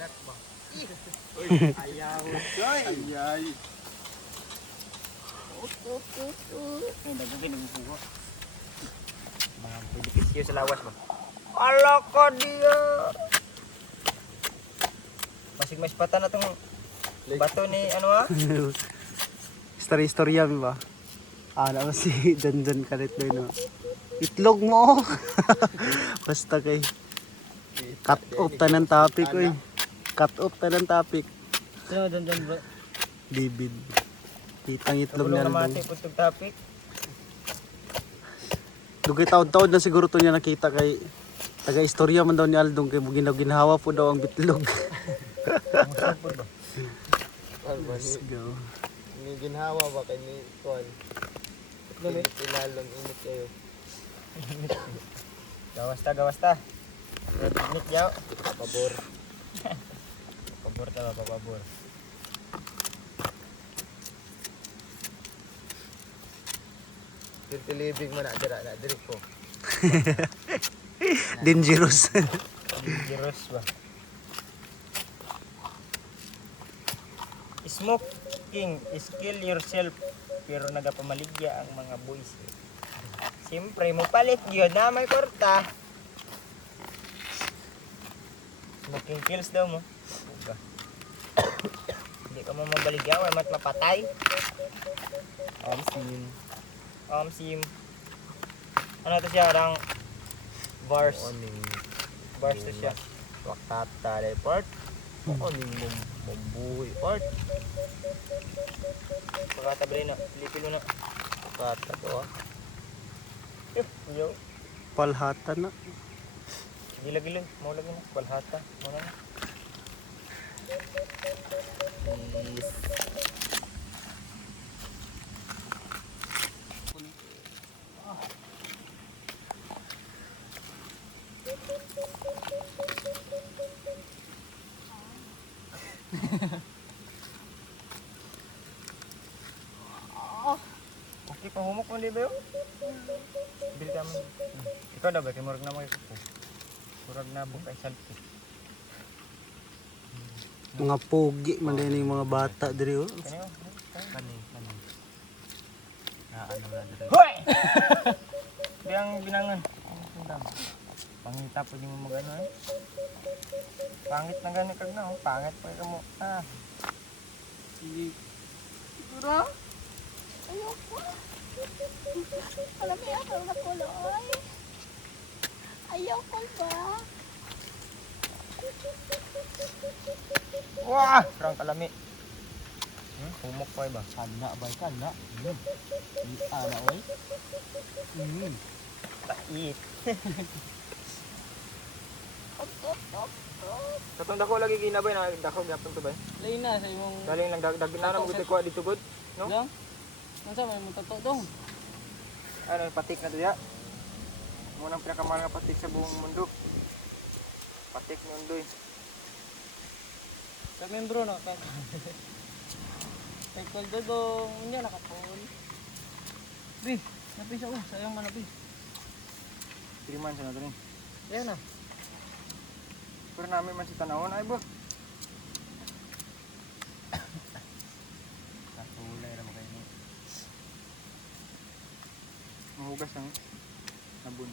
Alat ba? Ayaw. Joy! Ayay. Ay, dagugin ang buko. Mga pedikisyo sa lawas ba? Ala ka dia! Masig mais pata na tong bato ni ano ha? Istorya mi ba? Naman si Janjan kalit doy no. Itlog mo. Basta kay cut off tanan topic oy. Cut off tanan topic. Sino dyan bro? Bibid. Kitang itlog Tulong niya na doon. mati po itong topic. Dugay taon-taon na siguro to niya nakita kay taga-istorya man daw ni Aldong kay ginhawa po daw ang bitlog. Ang sapod ba? Let's go. May ginhawa ba kay ni Kuan? Ilalong init kayo. Gawasta. Init yaw. Pabor. Pabor tala pabor. Tilibig mo na diri ko. Dangerous. Dangerous ba? Smoking is kill yourself pero nagapamaligya ang mga boys. Siyempre mo palit yun na may korta. Smoking kills daw mo. Uga. Hindi ka mo mabaligya, wala mat mapatay. Sim. Ano to siya? Rang bars. Bars to siya. Wakata report. Oning mambuhi part. Pagkatabali na. Lipilo na. Wakata to ah. Yo. Palhata na. Gila-gila. Mau lagi na. Palhata. Mau na. Okay, pahumok mo di ba yun? Bili ka mo. Ikaw daw ba? Kaya murag na mo ikaw. Murag na mo kay salpi. Mga pogi man din yung mga bata diri oh. Kanya yun? Kani. Na ano na diri. Hoy! Di ang binangon. Pangita po yung mga ano eh. Pangit na gano'n kag na oh. Pangit pa ka mo. Bro? Ayoko. Alam mo ako na kuloy. Ayoko ba? Wah! Parang kalami. Humok pa ba? Kana ba kana? Ana oy. Pait. Op. Katong dako lagi ginabay na dako gyapon to ba? Lain na sa imong Galing lang dagdag na mo gid ko dito gud. No? dong. Unsa may mo tato dong? Ano patik na to ya? Mo nang pinakamahal nga patik sa buong mundo. Patik ni Undoy. Sa membro no kay. Kay koldo dong, unya nakapon. Bi, napi siya oh, sayang man napi. Tiriman sa nato ni. Ayan na. Pero namin man si tanawon ay bo. Kasulay ra mo kay ni. Mahugas ang sabon.